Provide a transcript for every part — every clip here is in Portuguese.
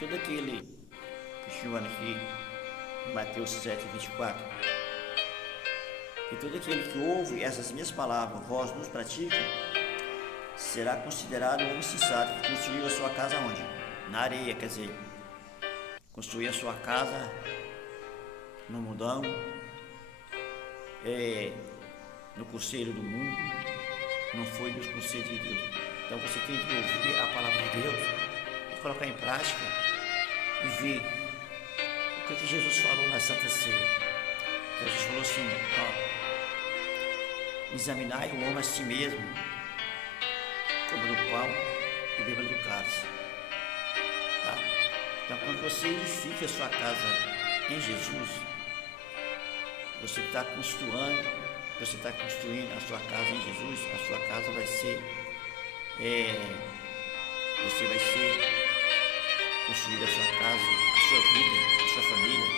todo aquele, continuando aqui, Mateus 7:24, e todo aquele que ouve essas minhas palavras, vós nos pratica, será considerado um insensato que construiu a sua casa onde? Na areia, quer dizer, construir a sua casa no mundão, no conselho do mundo, não foi dos conselhos de Deus. Então você tem que ouvir a palavra de Deus e colocar em prática e ver o que Jesus falou na Santa Ceia. Jesus falou assim, examinai o homem a si mesmo, coma do pão e beba do cálice. Tá? Então quando você edifica a sua casa em Jesus, você está construindo a sua casa em Jesus, a sua casa vai ser, você vai ser construir a sua casa, a sua vida, a sua família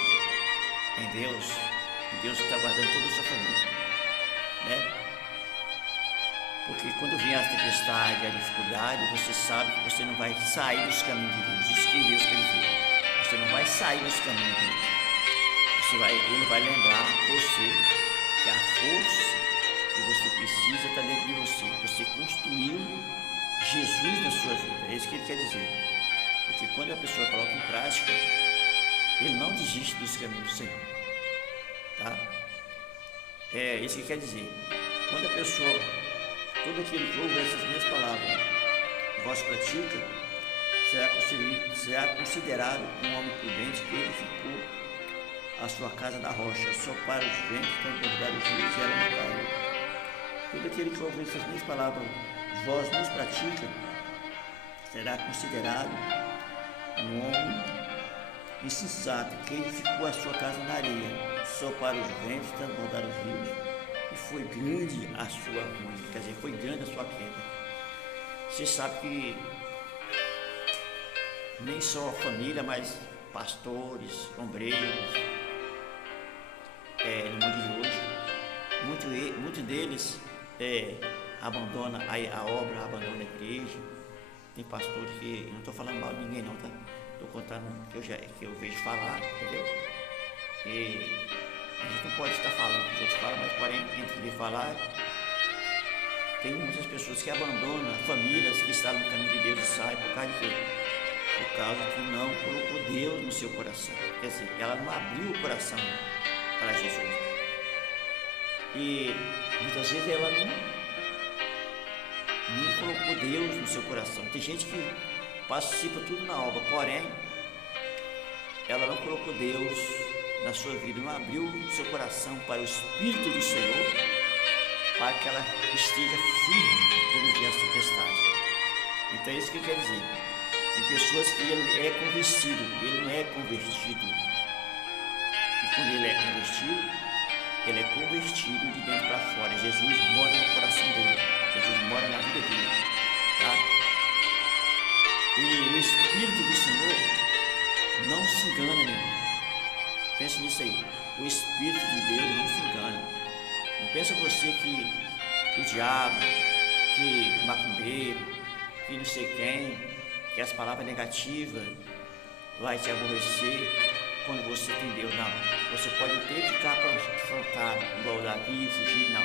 em Deus. E Deus está guardando toda a sua família, né? Porque quando vier a tempestade, a dificuldade, você sabe que você não vai sair dos caminhos de Deus. Isso que Deus quer dizer. Você não vai sair dos caminhos de Deus. Ele vai lembrar você que a força que você precisa está dentro de você. Você construiu Jesus na sua vida. É isso que ele quer dizer. Porque quando a pessoa coloca em prática, ele não desiste dos caminhos do Senhor. Tá? É isso que quer dizer. Quando a pessoa, todo aquele que ouve essas minhas palavras, vós pratica, será considerado um homem prudente que edificou a sua casa na rocha, só para os ventos transbordar os rios e ela não caiu. Todo aquele que ouve essas minhas palavras, vós nos pratica, será considerado um homem insensato que edificou a sua casa na areia, só para os ventos transbordar os rios, e foi grande a sua ruína, quer dizer, foi grande a sua queda. Você sabe que nem só a família, mas pastores, ombreiros, no mundo de hoje, muitos deles abandonam a obra, abandonam a igreja. Tem pastores que, eu não estou falando mal de ninguém não, tá? Estou contando que eu vejo falar, entendeu? E a gente não pode estar falando que os outros falam, mas porém, entre de falar, tem muitas pessoas que abandonam famílias que estavam no caminho de Deus e saem por causa de quê? Por causa que não colocou Deus no seu coração. Quer dizer, ela não abriu o coração para Jesus. E muitas vezes ela não colocou Deus no seu coração. Tem gente que participa tudo na obra, porém ela não colocou Deus na sua vida, não abriu o seu coração para o Espírito do Senhor, para que ela esteja firme quando vier a tempestade. Então é isso que quer dizer. Tem pessoas que ele é convencido, ele não é convertido. E quando ele é convertido de dentro para fora. Jesus mora no coração dele, Jesus mora na vida dele, tá? E o Espírito do Senhor não se engana, meu irmão. Pense nisso aí. O Espírito de Deus não se engana. Não pensa você que o diabo, que o macumbeiro, que não sei quem, que as palavras negativas vai te aborrecer quando você tem Deus. Não. Você pode até ficar afrontado, igual Davi, fugir, não.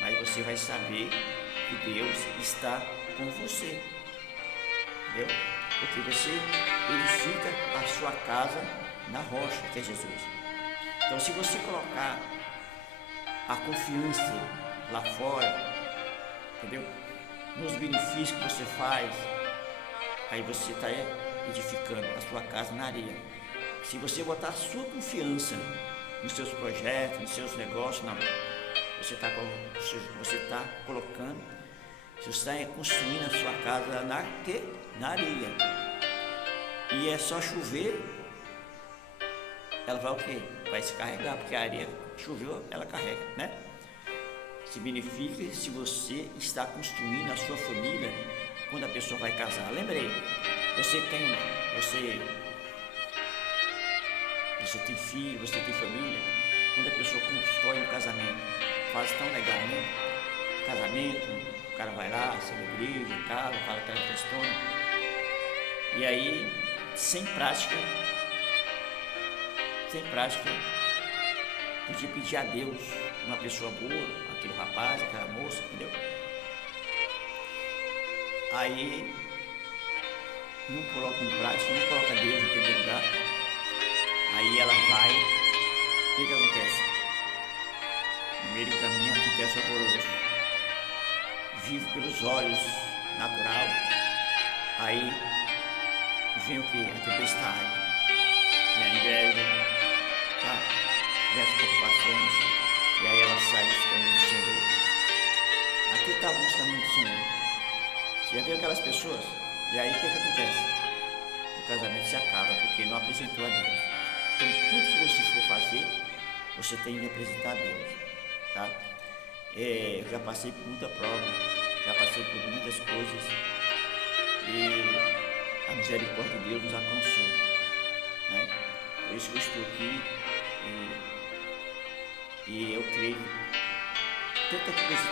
Mas você vai saber que Deus está com você. Entendeu? Porque você edifica a sua casa na rocha, que é Jesus. Então, se você colocar a confiança lá fora, entendeu? Nos benefícios que você faz, aí você está edificando a sua casa na areia. Se você botar a sua confiança nos seus projetos, nos seus negócios, não. Você está colocando, você está construindo a sua casa na areia. E é só chover, ela vai o quê? Vai se carregar, porque a areia choveu, ela carrega, né? Significa se você está construindo a sua família quando a pessoa vai casar. Lembrei, você tem filho, você tem família. Quando a pessoa constrói um casamento, faz tão legal, né? Casamento, o cara vai lá, sai da igreja, casa, fala aquela questão. E aí sem prática, podia pedir a Deus uma pessoa boa, aquele rapaz, aquela moça, entendeu? Aí não coloca em prática, não coloca Deus em primeiro lugar. Aí ela vai, o que acontece? No meio do caminho acontece horroroso. Vive pelos olhos natural. Aí vem o que? A tempestade, vem a inveja, tá? Vem as preocupações. E aí ela sai dos caminhos do Senhor. Aqui estava nos caminhos do Senhor. Você já viu aquelas pessoas? E aí o que acontece? O casamento se acaba porque não apresentou a Deus. Então tudo que você for fazer, você tem que apresentar a Deus, tá? Eu já passei por muita prova, já passei por muitas coisas e a misericórdia de Deus nos alcançou, né? Por isso que eu estou aqui e eu creio tanta coisa,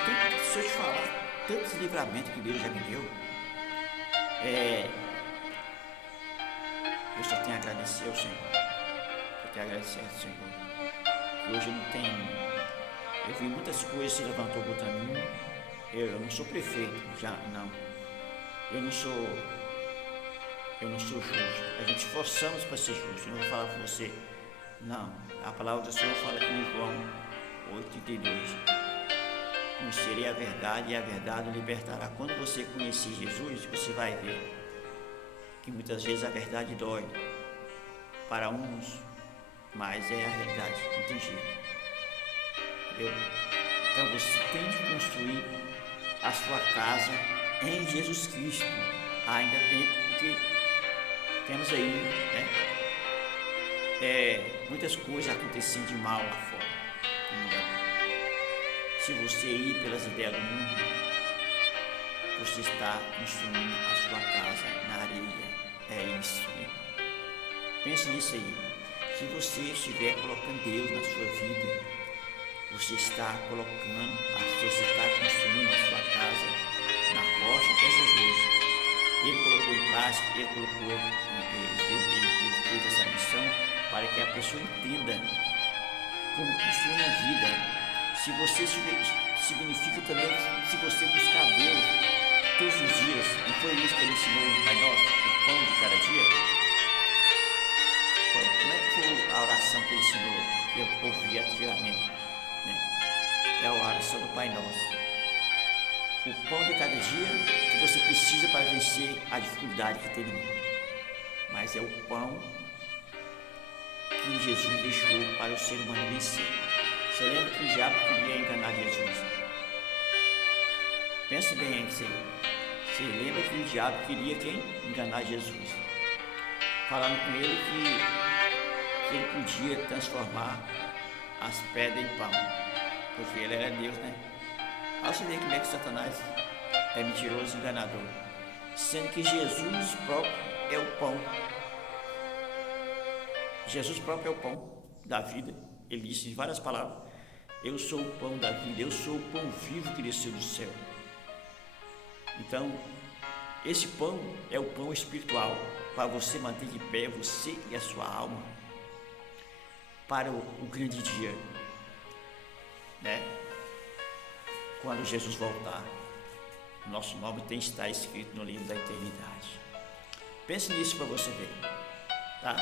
se eu te falar, tantos livramentos que Deus já me deu, eu só tenho a agradecer ao Senhor. Eu tenho a agradecer ao Senhor. Que hoje não tem. Eu vi muitas coisas se levantou contra mim. Eu não sou prefeito, já não. Eu não sou justo. A gente esforçamos para ser justo. Eu não vou falar com você. Não. A palavra do Senhor fala aqui em João 8:32. Conhecerei a verdade e a verdade o libertará. Quando você conhecer Jesus, você vai ver que muitas vezes a verdade dói para uns, mas é a realidade, não tem jeito. Entendeu? Então você tem que construir a sua casa em Jesus Cristo. Ainda tem, porque temos aí, muitas coisas acontecendo de mal lá fora. Se você ir pelas ideias do mundo, você está construindo a sua casa na areia. É isso, né? Pense nisso aí. Se você estiver colocando Deus na sua vida, você está construindo a sua casa na rocha que é Jesus. Ele colocou em prática, ele fez essa missão para que a pessoa entenda como construir a vida. Se você significa também se você buscar Deus todos os dias, e foi isso que ele ensinou no Pai Nosso, o pão de cada dia. Como é que foi a oração que ele ensinou, que eu ouvi antigamente, né? É a oração do Pai Nosso. O pão de cada dia que você precisa para vencer a dificuldade que tem no mundo. Mas é o pão que Jesus deixou para o ser humano vencer. Você lembra que o diabo queria enganar Jesus? Pense bem em você. Você lembra que o diabo queria quem? Enganar Jesus. Falando com ele que ele podia transformar as pedras em pão. Porque ele era Deus, né? Olha você ver como é que Satanás é mentiroso e enganador. Sendo que Jesus próprio é o pão. Jesus próprio é o pão da vida. Ele disse em várias palavras: eu sou o pão da vida, eu sou o pão vivo que desceu do céu. Então, esse pão é o pão espiritual para você manter de pé, você e a sua alma, para o grande dia, né? Quando Jesus voltar, nosso nome tem que estar escrito no livro da eternidade. Pense nisso para você ver, tá?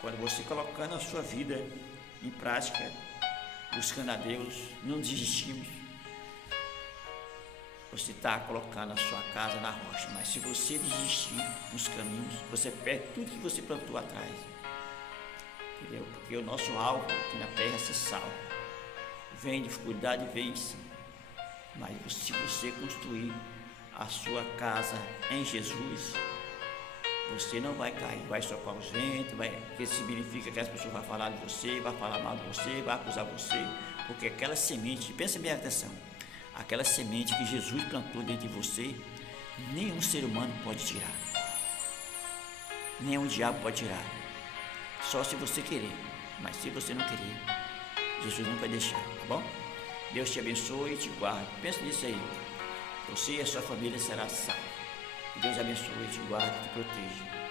Quando você colocando a sua vida em prática, buscando a Deus, não desistimos, você está colocando a sua casa na rocha. Mas se você desistir nos caminhos, você perde tudo que você plantou atrás, entendeu? Porque o nosso alvo aqui na terra é ser salvo. Vem dificuldade, vem sim, mas se você construir a sua casa em Jesus, você não vai cair, vai soprar os ventos, que significa que as pessoas vão falar de você, vai falar mal de você, vai acusar você, porque aquela semente, pensa bem, atenção, aquela semente que Jesus plantou dentro de você, nenhum ser humano pode tirar, nenhum diabo pode tirar, só se você querer, mas se você não querer, Jesus não vai deixar, tá bom? Deus te abençoe e te guarde, pensa nisso aí, você e a sua família será salva. Deus abençoe, te guarde e te proteja.